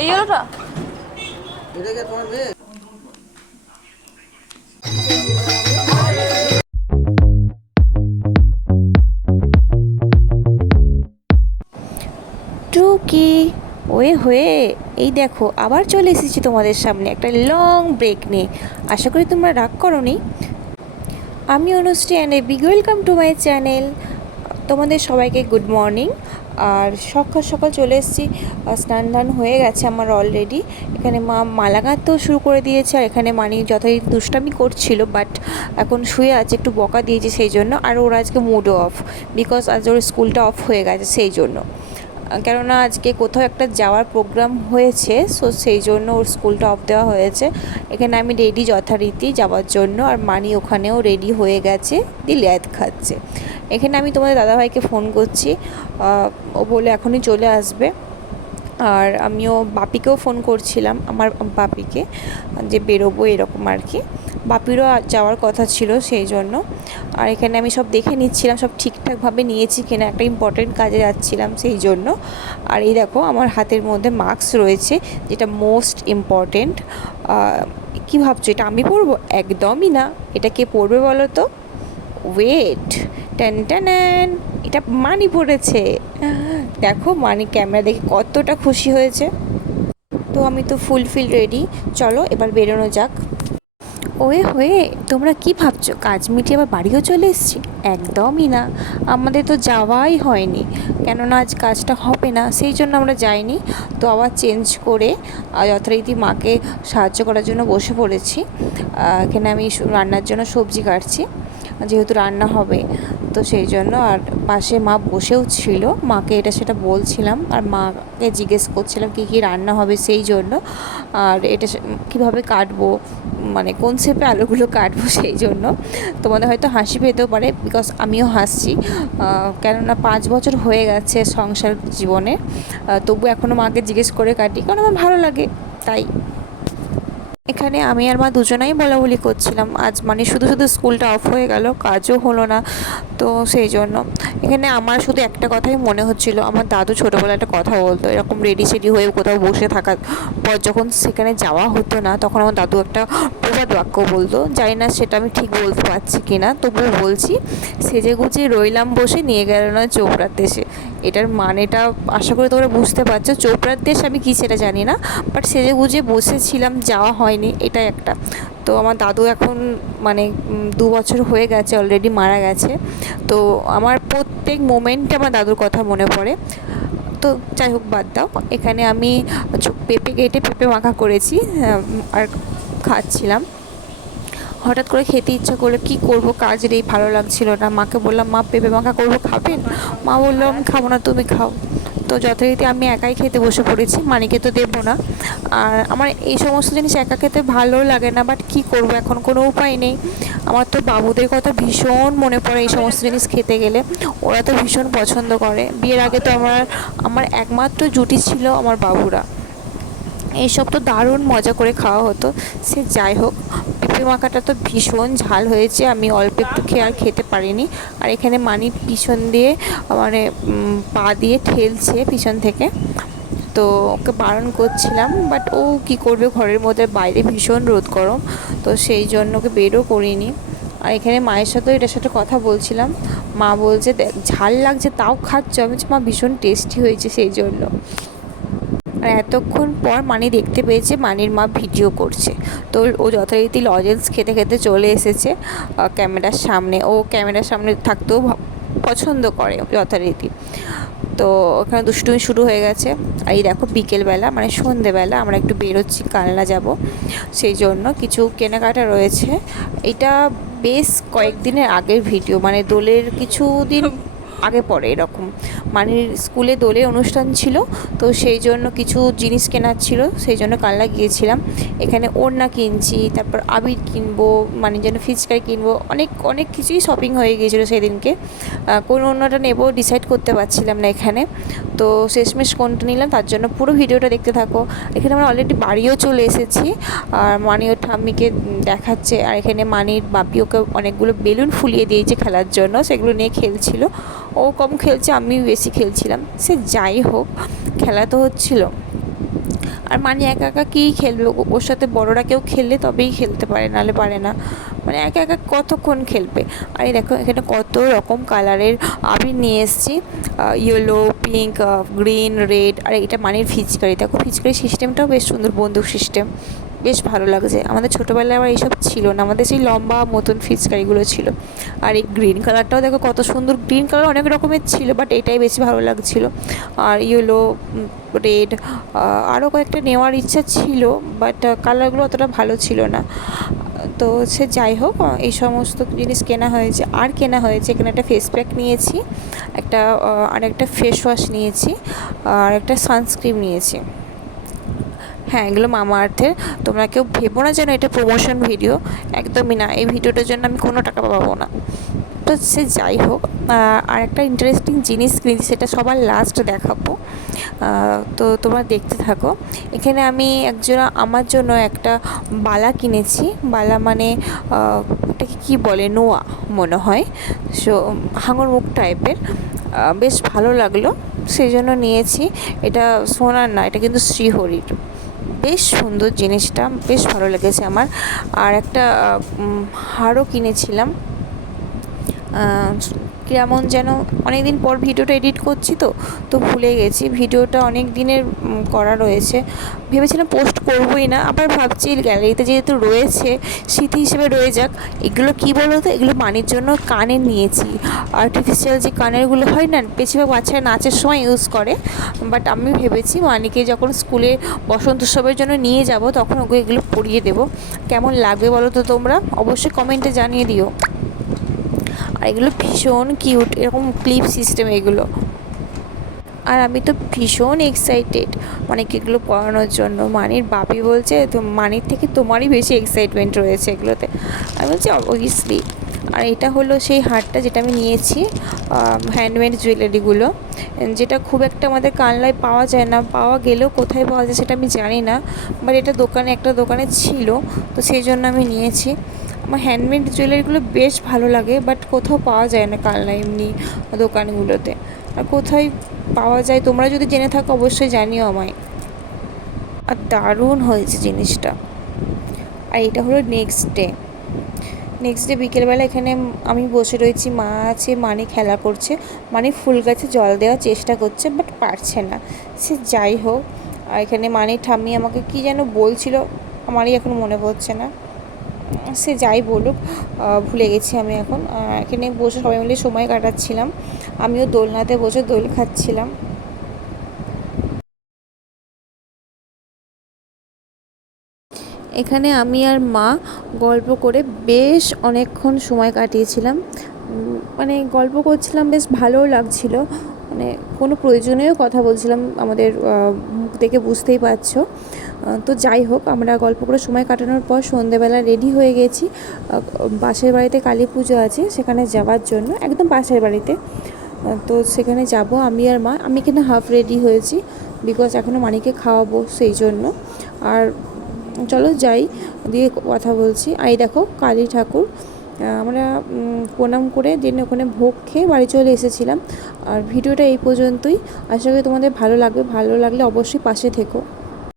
এই হলোটা টুকি ওয়ে হয়ে এই দেখো আবার চলে এসেছি তোমাদের সামনে একটা লং ব্রেক নিয়ে। আশা করি তোমরা রাগ করোনি। আমি Anushree and a big welcome to my channel. তোমাদের সবাইকে গুড মর্নিং। আর সকাল সকাল চলে এসেছি, স্নান দান হয়ে গেছে আমার অলরেডি। এখানে মা মালা গাঁথতেও শুরু করে দিয়েছে, আর এখানে মানি যথারীতি দুষ্টামি করছিল, বাট এখন শুয়ে আছে, একটু বকা দিয়েছে সেই জন্য। আর ওর আজকে মুডও অফ, বিকজ আজ ওর স্কুলটা অফ হয়ে গেছে সেই জন্য। কেননা আজকে কোথাও একটা যাওয়ার প্রোগ্রাম হয়েছে, সো সেই জন্য ওর স্কুলটা অফ দেওয়া হয়েছে। এখানে আমি রেডি যথারীতি যাওয়ার জন্য, আর মানি ওখানেও রেডি হয়ে গেছে, দিলিয়াত খাচ্ছে। এখানে আমি তোমাদের দাদাভাইকে ফোন করছি, ও বলে এখনই চলে আসবে। আর আমিও বাপিকেও ফোন করছিলাম, আমার বাপিকে, যে বেরোবো এরকম আর কি। বাপিরও যাওয়ার কথা ছিল সেই জন্য। আর এখানে আমি সব দেখে নিচ্ছিলাম সব ঠিকঠাকভাবে নিয়েছি কিনা, একটা ইম্পর্টেন্ট কাজে যাচ্ছিলাম সেই জন্য। আর এই দেখো আমার হাতের মধ্যে মাস্ক রয়েছে, যেটা মোস্ট ইম্পর্টেন্ট। কী ভাবছো এটা আমি পরবো? একদমই না। এটা কে পরবে বলো তো? ওয়েট, টেন টেন, এটা মানি পড়েছে। দেখো মানি ক্যামেরা দেখে কতটা খুশি হয়েছে। তো আমি তো ফুলফিল রেডি, চলো এবার বেরোনো যাক। ওয়ে হয়ে তোমরা কি ভাবছো কাজ মিটিয়ে আবার বাড়িও চলে এসেছি? একদমই না, আমাদের তো যাওয়াই হয়নি, কেননা আজ কাজটা হবে না সেই জন্য আমরা যাইনি। তো আবার চেঞ্জ করে যথারীতি মাকে সাহায্য করার জন্য বসে পড়েছি। এখানে আমি রান্নার জন্য সবজি কাটছি, যেহেতু রান্না হবে তো সেই জন্য। আর পাশে মা বসেও ছিল, মাকে এটা সেটা বলছিলাম, আর মাকে জিজ্ঞেস করছিলাম কী কী রান্না হবে সেই জন্য। আর এটা কীভাবে কাটবো, মানে কোন শেপে আলুগুলো কাটবো সেই জন্য। তোমাদের হয়তো হাসি পেতেও পারে, বিকজ আমিও হাসছি, কেননা 5 বছর হয়ে গেছে সংসার জীবনে, তবু এখনও মাকে জিজ্ঞেস করে কাটি, কারণ আমার ভালো লাগে তাই। এখানে আমি আর মা দুজনেই বলাবলি করছিলাম, আজ মানে শুধু শুধু স্কুলটা অফ হয়ে গেল, কাজও হলো না, তো সেই জন্য। এখানে আমার শুধু একটা কথাই মনে হচ্ছিল, আমার দাদু ছোটোবেলায় একটা কথা বলতো, এরকম রেডি সেডি হয়ে কোথাও বসে থাকার পর যখন সেখানে যাওয়া হতো না, তখন আমার দাদু একটা প্রবাদ বাক্য বলতো, জানি না সেটা আমি ঠিক বলতে পারছি কি না, তবুও বলছি, সেজে গুজে রইলাম বসে, নিয়ে গেল না চোপড়ার দেশে। এটার মানেটা আশা করি তোমরা বুঝতে পারছো, চোপড়ার দেশ আমি কী সেটা জানি না, বাট সেজে গুজে বসেছিলাম, যাওয়া হয়নি, এটাই একটা। তো আমার দাদু এখন মানে 2 বছর হয়ে গেছে অলরেডি, মারা গেছে। তো আমার প্রত্যেক মোমেন্টে আমার দাদুর কথা মনে পড়ে। তো যাই হোক বাদ দাও। এখানে আমি পেঁপে কেটে পেঁপে মাখা করেছি, আর খাচ্ছিলাম। হঠাৎ করে খেতে ইচ্ছা করলো, কী করব, কাজের এই ভালো লাগছিল না। মাকে বললাম মা পেঁপে মাখা করবো, খাবেন? মা বললো আমি খাবো না, তুমি খাও। তো যথারীতি আমি একাই খেতে বসে পড়েছি, মানিকে তো দেবো না। আর আমার এই সমস্ত জিনিস একা খেতে ভালো লাগে না, বাট কী করবো, এখন কোনো উপায় নেই। আমার তো বাবুদের কথা ভীষণ মনে পড়ে এই সমস্ত জিনিস খেতে গেলে, ওরা তো ভীষণ পছন্দ করে। বিয়ের আগে তো আমার একমাত্র জুটি ছিল আমার বাবুরা। এইসব তো দারুণ মজা করে খাওয়া হতো। সে যাই হোক, পেঁপে মাখাটা তো ভীষণ ঝাল হয়েছে, আমি অল্প একটু খেয়ে আর খেতে পারিনি। আর এখানে মানি পিছন দিয়ে মানে পা দিয়ে ঠেলছে পিছন থেকে, তো ওকে বারণ করছিলাম, বাট ও কী করবে, ঘরের মধ্যে, বাইরে ভীষণ রোদ গরম, তো সেই জন্য ওকে বেরও করিনি। আর এখানে মায়ের সাথেও এটার সাথে কথা বলছিলাম, মা বলছে দেখ ঝাল লাগছে তাও খাচ্ছ, আমি বলছি মা ভীষণ টেস্টি হয়েছে সেই জন্য। আর এতক্ষণ পর মানি দেখতে পেয়েছে মানির মা ভিডিও করছে, তো ও যথারীতি লজেন্স খেতে খেতে চলে এসেছে ক্যামেরার সামনে। ও ক্যামেরার সামনে থাকতেও পছন্দ করে যথারীতি। তো ওখানে দুষ্টুমি শুরু হয়ে গেছে। আর এই দেখো বিকেলবেলা মানে সন্ধেবেলা আমরা একটু বেরোচ্ছি, কালনা যাব, সেই জন্য কিছু কেনাকাটা রয়েছে। এটা বেশ কয়েকদিনের আগের ভিডিও, মানে দোলের কিছু দিন আগে পরে এরকম, মানে স্কুলে দোলের অনুষ্ঠান ছিল, তো সেই জন্য কিছু জিনিস কেনার ছিল, সেই জন্য কালনা গিয়েছিলাম। এখানে ওড়না কিনছি, তারপর আবির কিনবো, মানে যেন ফিচকারি কিনবো, অনেক অনেক কিছুই শপিং হয়ে গিয়েছিলো সেদিনকে। কোন ওড়নাটা নেবো ডিসাইড করতে পারছিলাম না এখানে, তো শেষমেশ কোনটা নিলাম তার জন্য পুরো ভিডিওটা দেখতে থাকো। এখানে আমরা অলরেডি বাড়িও চলে এসেছি, আর মানি ওর ঠাম্মিকে দেখাচ্ছে, আর এখানে মানির বাপি ওকে অনেকগুলো বেলুন ফুলিয়ে দিয়েছে খেলার জন্য, সেগুলো নিয়ে খেলছিল। ও কম খেলছে, আমি বেশি খেলছিলাম। সে যাই হোক, খেলা তো হচ্ছিল। আর মানে একা একা কী খেলবে, ওর সাথে বড়রা কেউ খেললে তবেই খেলতে পারে, নাহলে পারে না। মানে একা একা কতক্ষণ খেলবে। আর এই দেখো এখানে কত রকম কালারের আবির নিয়ে এসেছি, ইয়েলো, পিঙ্ক, গ্রিন, রেড। আর এটা মানির ফিচকারি, দেখো ফিচকারি সিস্টেমটাও বেশ সুন্দর, বন্দুক সিস্টেম, বেশ ভালো লাগছে। আমাদের ছোটোবেলায় আবার এইসব ছিল না, আমাদের সেই লম্বা মতন ফিচকারিগুলো ছিল। আর এই গ্রিন কালারটাও দেখো কত সুন্দর, গ্রিন কালার অনেক রকমের ছিল, বাট এটাই বেশি ভালো লাগছিলো। আর ইয়েলো, রেড, আরও কয়েকটা নেওয়ার ইচ্ছা ছিল, বাট কালারগুলো অতটা ভালো ছিল না। তো সে যাই হোক, এই সমস্ত জিনিস কেনা হয়েছে। আর কেনা হয়েছে এখানে একটা ফেস প্যাক নিয়েছি, আর একটা ফেস ওয়াশ নিয়েছি, আর একটা সানস্ক্রিন নিয়েছি। হ্যাঁ, এগুলো মামা আর্থের। তোমরা কেউ ভেবো না যেন এটা প্রমোশন ভিডিও, একদমই না। এই ভিডিওটার জন্য আমি কোনো টাকা পাবো না। তো সে যাই হোক, আর একটা ইন্টারেস্টিং জিনিস কিনেছি, সেটা সবার লাস্ট দেখাবো। তো তোমরা দেখতে থাকো। এখানে আমি একজোড়া আমার জন্য একটা বালা কিনেছি। বালা মানে এটাকে কী বলে, নোয়া মনে হয়, সো হাঙর মুখ টাইপের, বেশ ভালো লাগলো, সেই জন্য নিয়েছি। এটা সোনার না, এটা কিন্তু শ্রীহরির। বেশ সুন্দর জিনিসটা, বেশ ভালো লেগেছে আমার। আর একটা হারও কিনেছিলাম, কেমন যেন, অনেক দিন পর ভিডিওটা এডিট করছি, তো ভুলে গেছি। ভিডিওটা অনেক দিনের করা রয়েছে, ভেবেছিলাম পোস্ট করবোই না, আবার ভাবছি গ্যালারিতে যেহেতু রয়েছে, স্মৃতি হিসেবে রয়ে যাক। এগুলো কী বলো তো, এগুলো মানির জন্য কানের নিয়েছি, আর্টিফিশিয়াল যে কানেরগুলো হয় না, বেশিরভাগ বাচ্চারা নাচের সময় ইউজ করে। বাট আমি ভেবেছি মানিকে যখন স্কুলে বসন্ত উৎসবের জন্য নিয়ে যাব, তখন ওকে এগুলো পরিয়ে দেবো। কেমন লাগবে বলো তো তোমরা, অবশ্যই কমেন্টে জানিয়ে দিও। আর এগুলো ভীষণ কিউট, এরকম ক্লিপ সিস্টেম এগুলো। আর আমি তো ভীষণ এক্সাইটেড মানিকে এগুলো পরানোর জন্য। মানির বাপি বলছে তো মানির থেকে তোমারই বেশি এক্সাইটমেন্ট রয়েছে এগুলোতে। আমি বলছি অবভিয়াসলি। আর এটা হলো সেই হারটা যেটা আমি নিয়েছি, হ্যান্ডমেড জুয়েলারিগুলো, যেটা খুব একটা আমাদের কানলায় পাওয়া যায় না, পাওয়া গেলেও কোথায় পাওয়া যায় সেটা আমি জানি না। বাট এটা একটা দোকানে ছিল, তো সেই জন্য আমি নিয়েছি। আমার হ্যান্ডমেড জুয়েলারিগুলো বেশ ভালো লাগে, বাট কোথাও পাওয়া যায় না কালনা এমনি দোকানগুলোতে। আর কোথায় পাওয়া যায় তোমরা যদি জেনে থাকো অবশ্যই জানিও আমায়। আর দারুণ হয়েছে জিনিসটা। আর এটা হলো নেক্সট ডে বিকেলবেলা এখানে আমি বসে রয়েছি, মা আছে, মানি খেলা করছে, মানি ফুল গাছে জল দেওয়ার চেষ্টা করছে, বাট পারছে না। সে যাই হোক, আর এখানে মানির ঠাম্মি আমাকে কী যেন বলছিল, আমারই এখন মনে পড়ছে না। সে যাই বলুক, ভুলে গেছি আমি এখন। এখানে বসে সবাই মিলে সময় কাটাচ্ছিলাম, আমিও দোলনাতে বসে দোল খাচ্ছিলাম। এখানে আমি আর মা গল্প করে বেশ অনেকক্ষণ সময় কাটিয়েছিলাম। মানে গল্প করছিলাম, বেশ ভালোও লাগছিল, মানে কোনো প্রয়োজনীয় কথা বলছিলাম, আমাদের মুখ দেখে বুঝতেই পারছো। তো যাই হোক, আমরা গল্প করে সময় কাটানোর পর সন্ধেবেলা রেডি হয়ে গেছি, পাশের বাড়িতে কালী পুজো আছে সেখানে যাওয়ার জন্য, একদম পাশের বাড়িতে। তো সেখানে যাব আমি আর মা। আমি এখানে হাফ রেডি হয়েছি, বিকজ এখনও মানিকে খাওয়াবো সেই জন্য। আর চলো যাই, দিয়ে কথা বলছি। আর এই দেখো কালী ঠাকুর, আমরা প্রণাম করে দেন ওখানে ভোগ খেয়ে বাড়ি চলে এসেছিলাম। আর ভিডিওটা এই পর্যন্তই, আশা করি তোমাদের ভালো লাগবে। ভালো লাগলে অবশ্যই পাশে থেকো।